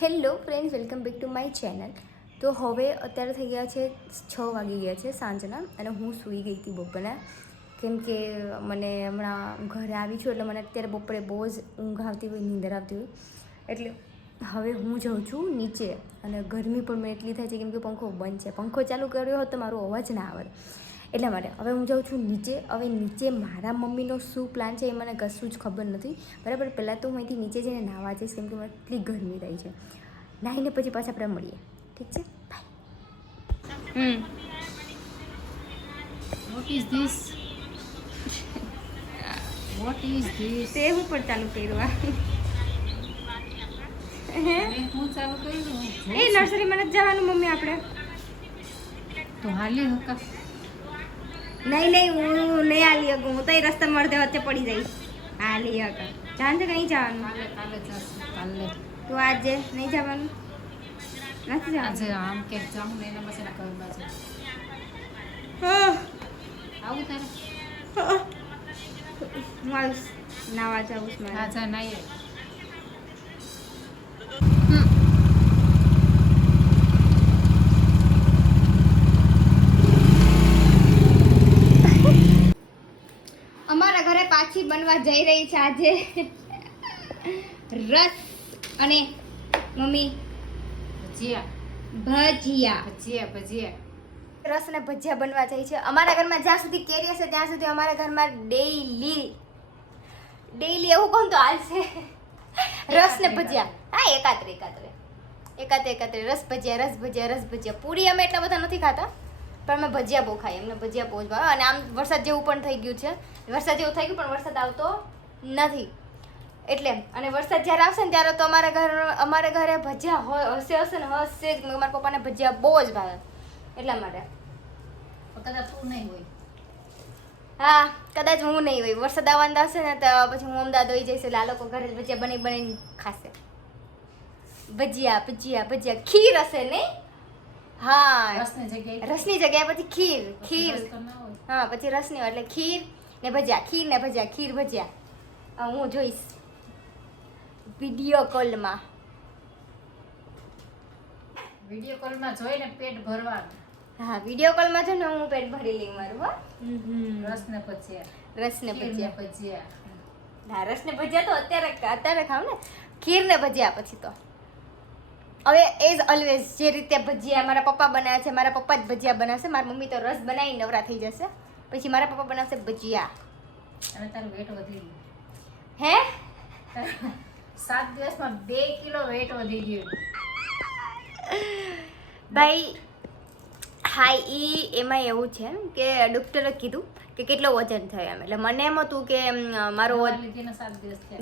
Hello friends, welcome back to my channel. તો હવે અત્યારે થઈ ગયા છે 6 વાગી ગયા છે સાંજના, અને હું સૂઈ ગઈ હતી બપોરના, કેમ કે મને હમણાં ઘરે આવી છું એટલે મને અત્યારે બપોરે બહુ જ ઊંઘ આવતી હોય, નીંદર આવતી હોય, એટલે હવે હું જાઉં છું નીચે. અને ગરમી પણ મને એટલી થાય છે કેમ કે પંખો બંધ છે. પંખો ચાલુ કર્યો હોત તો મારો અવાજ ના આવે, એટલા માટે હવે હું જાઉં છું નીચે. હવે નીચે મારા મમ્મીનો શું પ્લાન છે એ મને કશું જ ખબર નથી, બરાબર. પહેલાં તો હું અહીંથી નીચે જઈને નાહવા જઈશ કેમ કે મને એટલી ગરમી રહી છે. નાહીને પછી પાછા આપણે મળીએ, ઠીક છે? By. What is this? What is this? તે હું પણ ચાલુ કર્યું હું ચાલુ કર્યું. એ નર્સરીમાં નથી જવાનું મમ્મી આપણે? તો હાલી હકા. નહીં હું નહીં હાલી શકું. હું તો એ રસ્તામાં અડધે વચ્ચે પડી જઈશ. હાલી હકા જાણ છે કે નહીં જવાનું? કાલે જશું કાલે. તો આજે નહીં જવાનું? નથી જવાનું આજે આમ કે જાઉં ને એના પછી ઘર બાજુ આવું તારે. હું આવીશ, નાવા જાઉં છું મારે. આજે નહીં. અમારા ઘરે પાછી બનવા જઈ રહી છે આજે રસ અને મમ્મી ભજીયા. રસ અને ભજીયા બનવા જાય છે. અમારા ઘરમાં જ્યાં સુધી કેરી હશે ત્યાં સુધી અમારા ઘરમાં ડેઈલી એવું કહું તો હાલશે રસ ને ભજીયા. હા, એકાત્રે રસ ભજીયા. પૂરી અમે એટલા બધા નથી ખાતા, પણ અમે ભજીયા બહુ ખાઈએ. અમને ભજીયા બહુ જ ભાવે. અને આમ વરસાદ જેવું પણ થઈ ગયું છે. પણ વરસાદ આવતો નથી એટલે. અને વરસાદ જ્યારે આવશે ને ત્યારે તો અમારા ઘરે ભજીયા હશે જ. મારા પપ્પાને ભજીયા બહુ જ ભાવે, એટલા માટે. કદાચ તું નહીં હોય. હા, કદાચ હું નહીં હોય. વરસાદ આવવાનો હશે ને તો પછી હું અમદાવાદ હોઈ જઈશ એટલે આ લોકો ઘરે ભજીયા બનાવીને ખાશે. ભજીયા ખીર હશે નહીં? હા, રસની જગ્યાએ પછી ખીર. હા, પછી રસની એટલે ખીર ને ભજીયા. હું જોઈશ વિડીયો કોલમાં જોઈને પેટ ભરવાનું. હા, વિડીયો કોલમાં જો ને હું પેટ ભરી લઈ મારું. હો, રસ ને ભજીયા. હા, રસ ને ભજીયા તો અત્યારે ખાવ ને. ખીર ને ભજીયા પછી તો હવે એઝ ઓલવેઝ જે રીતે ભજીયા મારા પપ્પા બનાવે છે, મારા પપ્પા જ ભજીયા બનાવશે. મારી મમ્મી તો રસ બનાવી નવરા થઈ જશે, પછી મારા પપ્પા બનાવશે ભજીયા. અને તારું વેટ વધી ગયું. હે? 7 દિવસમાં 2 કિલો વેટ વધી ગયું ભાઈ. હા, એમાં એવું છે કે ડૉક્ટરે કીધું કે કેટલો વજન થયો એમ. એટલે મને એમ હતું કે મારો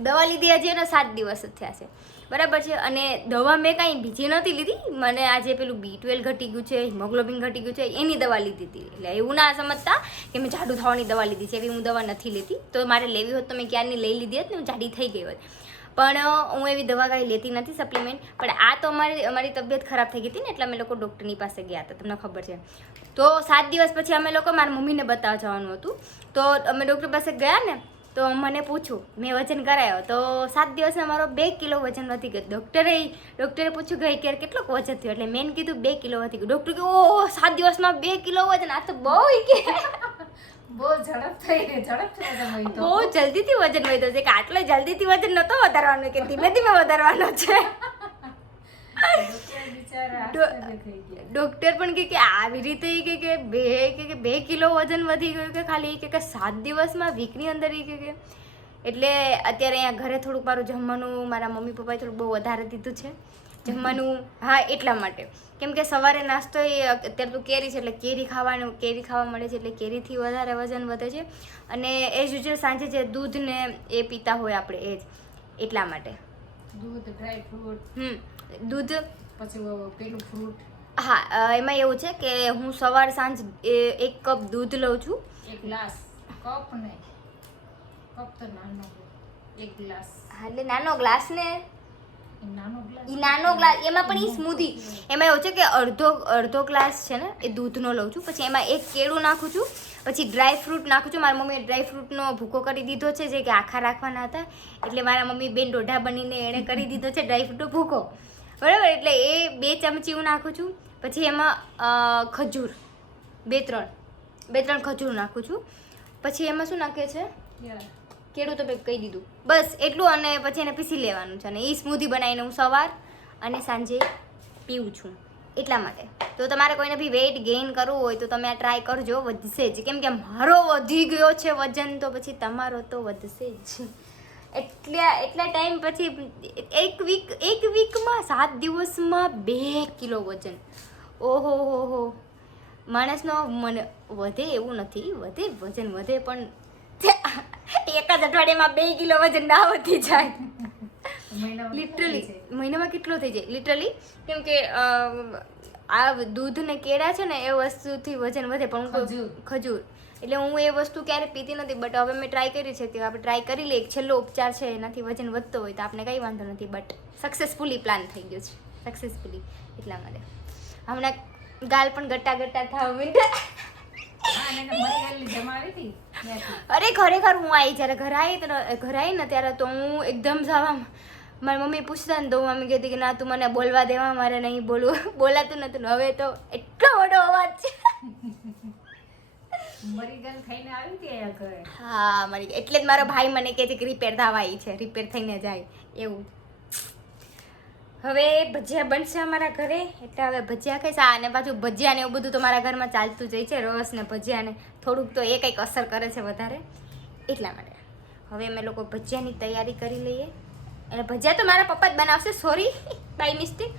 દવા લીધી હજી એને 7 દિવસ જ થયા છે, બરાબર છે. અને દવા મેં કાંઈ બીજી નહોતી લીધી. મને આજે પેલું B12 ઘટી ગયું છે, હિમોગ્લોબિન ઘટી ગયું છે, એની દવા લીધી હતી. એટલે એવું ના સમજતા કે મેં જાડું થવાની દવા લીધી છે. એવી હું દવા નથી લેતી. તો મારે લેવી હોત તો મેં ક્યારની લઈ લીધી હોત ને, હું જાડી થઈ ગઈ હોત. પણ હું એવી દવા કાંઈ લેતી નથી, સપ્લિમેન્ટ. પણ આ તો અમારી તબિયત ખરાબ થઈ ગઈ હતી ને એટલે અમે લોકો ડૉક્ટરની પાસે ગયા હતા, તમને ખબર છે. તો 7 દિવસ પછી અમે લોકો મારી મમ્મીને બતાવવા જવાનું હતું. તો અમે ડૉક્ટર પાસે ગયા ને, તો મને પૂછ્યું, મેં વજન કરાયો તો 7 દિવસમાં મારો 2 કિલો વજન વધી ગયું. ડૉક્ટરે પૂછ્યું ગઈ ક્યારે કેટલોક વજન થયો, એટલે મેં કીધું 2 કિલો વધી ગયું. ડૉક્ટર કે ઓહ, 7 દિવસમાં 2 કિલો વજન, આ તો બહુ બહુ જલ્દીથી વજન વધ્યો છે. કે આટલો જલ્દીથી વજન નહોતો વધારવાનો, કે ધીમે ધીમે વધારવાનો છે. ડૉક્ટર પણ કે આવી રીતે કે 2 કિલો વજન વધી ગયું, કે ખાલી કે 7 દિવસમાં, વીકની અંદર. કે એટલે અત્યારે અહીંયા ઘરે થોડુંક મારું જમવાનું મારા મમ્મી પપ્પાએ થોડુંક બહુ વધારે દીધું છે જમવાનું. હા, એટલા માટે. કેમ કે સવારે નાસ્તો અત્યારે તો કેરી છે એટલે કેરી ખાવા મળે છે, એટલે કેરીથી વધારે વજન વધે છે. અને એઝ યુઝ્યુઅલ સાંજે જે દૂધ ને એ પીતા હોય આપણે, એ જ એટલા માટે. દૂધ, ડ્રાય ફ્રૂટ. દૂધ પછી પેલું ફ્રૂટ. હા, એમાં એવું છે કે હું સવાર સાંજ 1 કપ દૂધ લઉં છું. 1 ગ્લાસ. કપ નહીં, કપ તો નાનો, 1 ગ્લાસ. હા, એટલે નાનો ગ્લાસ ને નાનો ગ્લાસ. એમાં પણ સ્મૂધી. એમાં એવું છે કે અડધો ગ્લાસ છે ને એ દૂધનો લઉં છું. પછી એમાં 1 કેળું નાખું છું, પછી ડ્રાય ફ્રૂટ નાખું છું. મારી મમ્મીએ ડ્રાય ફ્રૂટનો ભૂકો કરી દીધો છે, જે કે આખા રાખવાના હતા, એટલે મારા મમ્મી બેન દોઢા બનીને એણે કરી દીધો છે ડ્રાય ફ્રૂટનો ભૂકો. બરાબર. એટલે એ 2 ચમચી હું નાખું છું. પછી એમાં ખજૂર 2-3 ખજૂર નાખું છું. પછી એમાં શું નાખે છે કેળું તો મેં કહી દીધું. બસ એટલું. અને પછી એને પીસી લેવાનું છે. અને એ સ્મૂધી બનાવીને હું સવાર અને સાંજે પીવું છું. એટલા માટે તો તમારે કોઈને બી વેઇટ ગેઇન કરવું હોય તો તમે આ ટ્રાય કરજો. વધશે જ. કેમ કે મારો વધી ગયો છે વજન, તો પછી તમારો તો વધશે જ. એટલા ટાઈમ પછી એક વીકમાં 7 દિવસમાં 2 કિલો વજન. ઓહો હો હો. માણસનો મને વધે એવું નથી, વધે વજન વધે, પણ એક જ અઠવાડિયામાં 2 કિલો વજન ના વધી જાય. લિટરલી મહિનામાં કેટલો થઈ જાય લિટરલી. કેમ કે આ દૂધ ને કેળા છે ને એ વસ્તુથી વજન વધે. પણ ખજૂર એટલે હું એ વસ્તુ ક્યારે પીતી નથી. બટ હવે મેં ટ્રાય કરી છે કે આપણે ટ્રાય કરી લઈએ. છેલ્લો ઉપચાર છે, એનાથી વજન વધતો હોય તો આપણે કંઈ વાંધો નથી. બટ સક્સેસફુલી પ્લાન થઈ ગયો છે, સક્સેસફુલી. એટલા માટે હમણાં ગાલ પણ ગટ્ટા થાવ મીંડા. અરે ખરેખર હું આવી જ્યારે ઘરે આવી ને ત્યારે તો હું એકદમ સાવા. મારી મમ્મી પૂછતા ને તો હું મમ્મી કહેતી કે ના તું મને બોલવા દેવા, મારે નહીં બોલવું. બોલાતું નતું ને હવે તો એટલો મોટો અવાજ છે. હા મરી ગઈ. એટલે જ મારો ભાઈ મને કહે છે કે રિપેર થવા આવી છે, રિપેર થઈને જાય એવું. હવે ભજીયા બનશે અમારા ઘરે, એટલે હવે ભજીયા ખાઈશ. અને પાછું ભજીયા ને એવું બધું તો મારા ઘરમાં ચાલતું જ હોય છે. રસ ને ભજીયા ને થોડુંક તો એ કંઈક અસર કરે છે વધારે. એટલા માટે હવે અમે લોકો ભજીયાની તૈયારી કરી લઈએ. અને ભજીયા તો મારા પપ્પા જ બનાવશે, સોરી બાય મિસ્ટેક.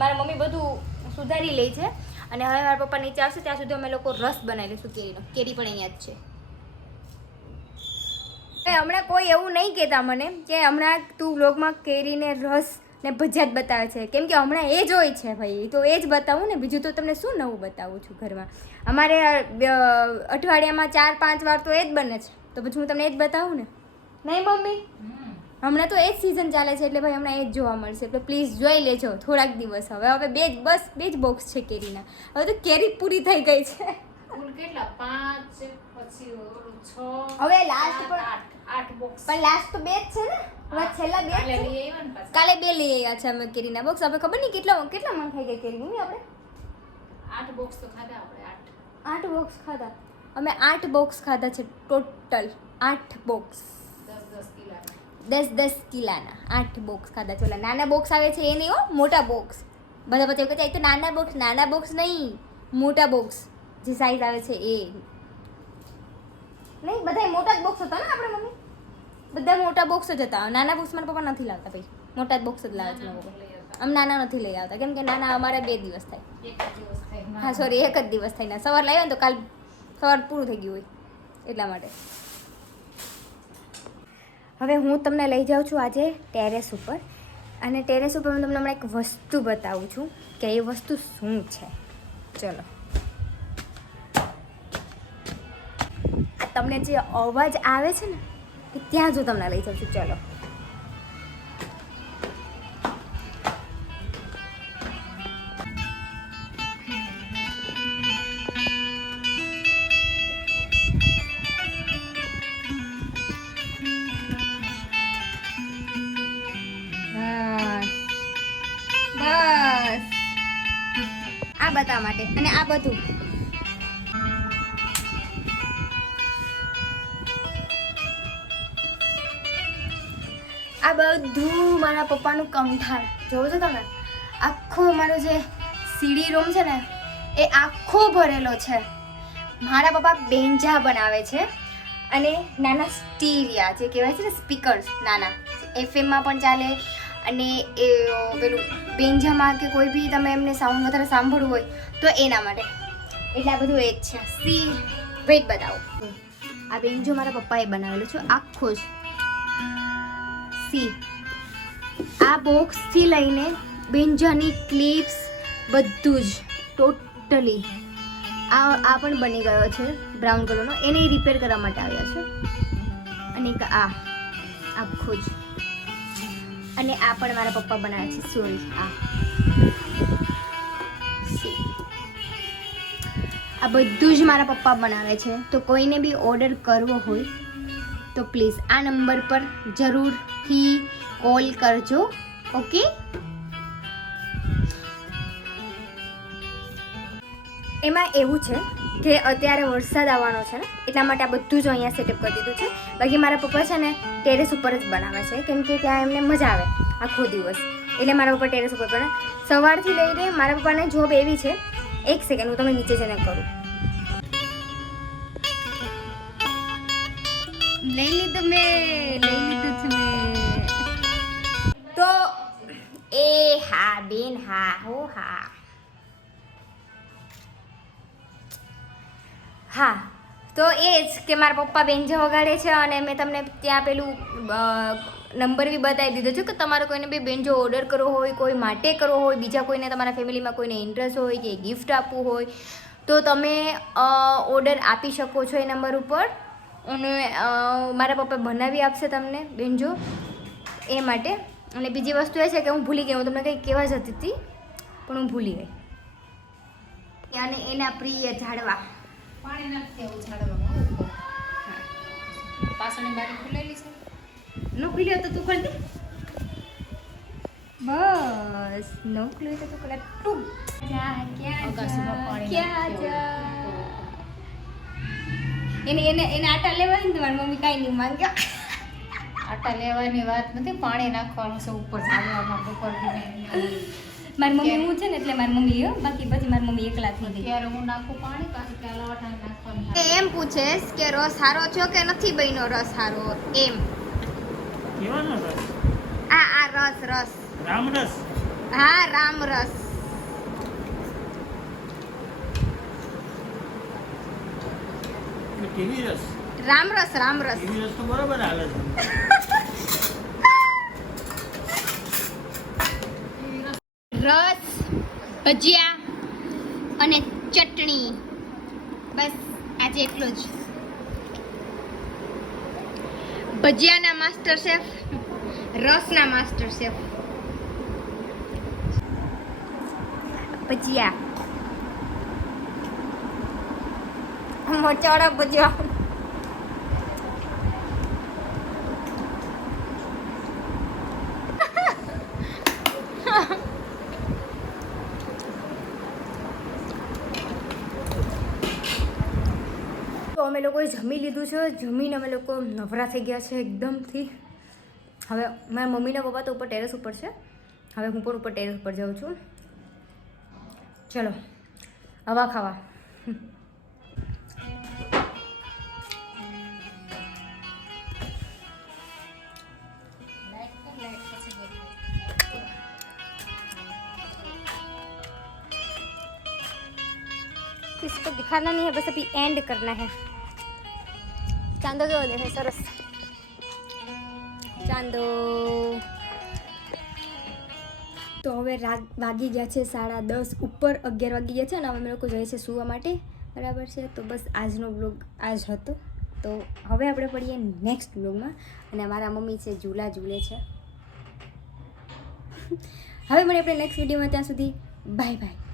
મારા મમ્મી બધું સુધારી લે છે. અને હવે મારા પપ્પા નીચે આવશે ત્યાં સુધી અમે લોકો રસ બનાવી લઈશું કેરીનો. કેરી પણ અહીંયા જ છે. હમણાં કોઈ એવું નહીં કહેતા મને કે હમણાં તું વ્લોગમાં કેરીને રસ ને ભજીયા જ બતાવે છે. કેમ કે હમણાં એ જ હોય છે ભાઈ, તો એ જ બતાવું ને. બીજું તો તમને શું નવું બતાવું છું ઘરમાં. અમારે અઠવાડિયામાં 4-5 વાર તો એ જ બને છે, તો પછી હું તમને એ જ બતાવું ને. નહીં મમ્મી? હમણાં તો એ જ સિઝન ચાલે છે એટલે ભાઈ હમણાં એ જ જોવા મળશે. એટલે પ્લીઝ જોઈ લેજો થોડાક દિવસ. હવે બે જ બોક્સ છે કેરીના. હવે તો કેરી પૂરી થઈ ગઈ છે. કેટલા 5 પછી 6 હવે લાસ્ટ પણ 8 બોક્સ. પણ લાસ્ટ તો 2 જ છે ને. હવે છેલ્લા 2 કાલે 2 લઈ આવ્યા છે અમે કેરીના બોક્સ. હવે ખબર નહીં કેટલા મણ ખાઈ ગઈ કેરી મમ્મી આપણે. 8 બોક્સ તો ખાધા આપણે. 8 બોક્સ ખાધા અમે. 8 બોક્સ ખાધા છે ટોટલ. 8 બોક્સ 10 કિલાના 8 બોક્સ ખાધા છે. ઓલા નાના બોક્સ આવે છે એ નહીં હો, મોટા બોક્સ. બધા પછી કહે તો નાના બોક્સ નહીં, મોટા બોક્સ જે સાઈઝ આવે છે એ નહીં. બધા મોટા જ બોક્સ હતા ને આપણે મમ્મી. બધા મોટા બોક્સ જ હતા. નાના બોક્સ મારા પપ્પા નથી લાવતા ભાઈ, મોટા જ બોક્સ જ લાવે છે મારા પપ્પા. આમ નાના નથી લઈ આવતા કેમ કે નાના અમારે 2 દિવસ થાય. હા સોરી, 1 જ દિવસ થાય. સવાર લાવ્યા ને તો કાલ સવાર પૂરું થઈ ગયું હોય એટલા માટે. હવે હું તમને લઈ જાઉં છું આજે ટેરેસ ઉપર. અને ટેરેસ ઉપર હું તમને હમણાં એક વસ્તુ બતાવું છું કે એ વસ્તુ શું છે. ચલો, આ તમને જે અવાજ આવે છે ને કે ત્યાં જ હું તમને લઈ જાઉં છું. ચલો. આ બતાવવા માટે. અને આ બધું મારા પપ્પાનું કમઠાણ જોવો છો તમે. આખો મારો જે સીડી રૂમ છે ને એ આખો ભરેલો છે. મારા પપ્પા બેન્જા બનાવે છે અને નાના સ્ટીરિયા જે કહેવાય છે ને સ્પીકર્સ, નાના FM માં પણ ચાલે. અને એ પેલું બેન્જામાં કે કોઈ બી તમે એમને સાઉન્ડ વધારે સાંભળવું હોય તો એના માટે. એટલે આ બધું એ જ છે. વેઇટ બતાવો. આ બેન્જો મારા પપ્પાએ બનાવેલું છે આખો જ. આ બોક્સથી લઈને બેન્જાની ક્લિપ્સ બધું જ ટોટલી આ પણ બની ગયો છે બ્રાઉન કલરનો. એને રિપેર કરવા માટે આવ્યા છે. અને આ આખો જ. અને આ પણ મારા પપ્પા બનાવે છે. સોરી, આ બધું જ મારા પપ્પા બનાવે છે. તો કોઈને બી ઓર્ડર કરવો હોય તો પ્લીઝ આ નંબર પર જરૂરથી કોલ કરજો. ઓકે, એમાં એવું છે કે અત્યારે વરસાદ આવવાનો છે ને એટલા માટે આ બધું જ અહીંયા સેટઅપ કરી દીધું છે. બાકી મારા પપ્પા છે ને ટેરેસ ઉપર જ બનાવે છે કેમ કે ત્યાં એમને મજા આવે આખો દિવસ, એટલે મારા પપ્પા ટેરેસ ઉપર પણ સવારથી લઈને મારા પપ્પાને જોબ એવી છે. એક સેકન્ડ હું તમને નીચે જઈને કરું. લઈ લીધું છે મેં તો એ હા બેન હા હો હા હા તો એ જ કે મારા પપ્પા બેન્જો વગાડે છે અને મેં તમને ત્યાં પેલું નંબર બી બતાવી દીધો છે કે તમારે કોઈને બી બેન્જો ઓર્ડર કરવો હોય, કોઈ માટે કરવો હોય, બીજા કોઈને તમારા ફેમિલીમાં કોઈને ઇન્ટરેસ્ટ હોય કે ગિફ્ટ આપવું હોય તો તમે ઓર્ડર આપી શકો છો એ નંબર ઉપર અને મારા પપ્પા બનાવી આપશે તમને બેન્જો એ માટે. અને બીજી વસ્તુ એ છે કે હું ભૂલી ગઈ, હું તમને કંઈક કહેવા જતી હતી પણ હું ભૂલી ગઈ. અને એના પ્રિય ઝાડવા પાણી નાખી દેવું ઝાડવામાં ઉપર. પાછળની બારી ખુલેલી છે. નો ખુલ્યો તો તું ખોલ દે. બસ નો ખુલ્યો તો તું ખોલ. તું અગાસીમાં પાણી એને આટા લેવા ને મારી મમ્મી કાંઈ નહીં માંગ્યા. આટા લેવાની વાત નથી, પાણી નાખવાનું છે ઉપર ઝાડવામાં બપોરથી. મારી મમ્મી હું છે ને એટલે મારી મમ્મી બાકી પછી મારી મમ્મી એકલા થઈ ગઈ. ત્યારે હું નાખું પાણી પાછી ત્યાં લોટાને નાખવાનું. એમ પૂછેસ કે રસ સારો થયો કે નથી બન્યો રસ સારો એમ. કેવાનો રસ? આ રસ રામરસ. હા રામ રસ. કેવી રસ? રામ રસ કેવી રસ તો બરોબર હાલે છે. રસ ભજીયા અને ચટણી, બસ આજે એટલું જ. ભજીયાના માસ્ટર શેફ, રસના માસ્ટર શેફ. ભજીયા મરચાવાળા ભજીયા. તો અમે લોકોએ જમી લીધું છે, જમીને અમે લોકો નવરા થઈ ગયા છે એકદમથી. હવે મારા મમ્મીના પપ્પા તો ઉપર ટેરેસ ઉપર છે, હવે હું પણ ઉપર ટેરેસ ઉપર જાઉં છું. ચલો હવા ખાવા. इसको दिखाना नहीं है, बस अभी एंड करना है. चांदो કેવો દેખાય સરસ ચાંદો. તો હવે વાગી ગયા છે 10:30 ઉપર 11 વાગી ગયા છે અને હવે અમે લોકો જઈએ છીએ સૂવા માટે, બરાબર છે. તો બસ આજનો બ્લોગ આજ હતો. તો હવે આપણે પડીએ નેક્સ્ટ બ્લોગમાં અને મારા મમ્મી છે ઝૂલે છે. હવે મળીએ આપણે નેક્સ્ટ વિડીયોમાં, ત્યાં સુધી બાય બાય.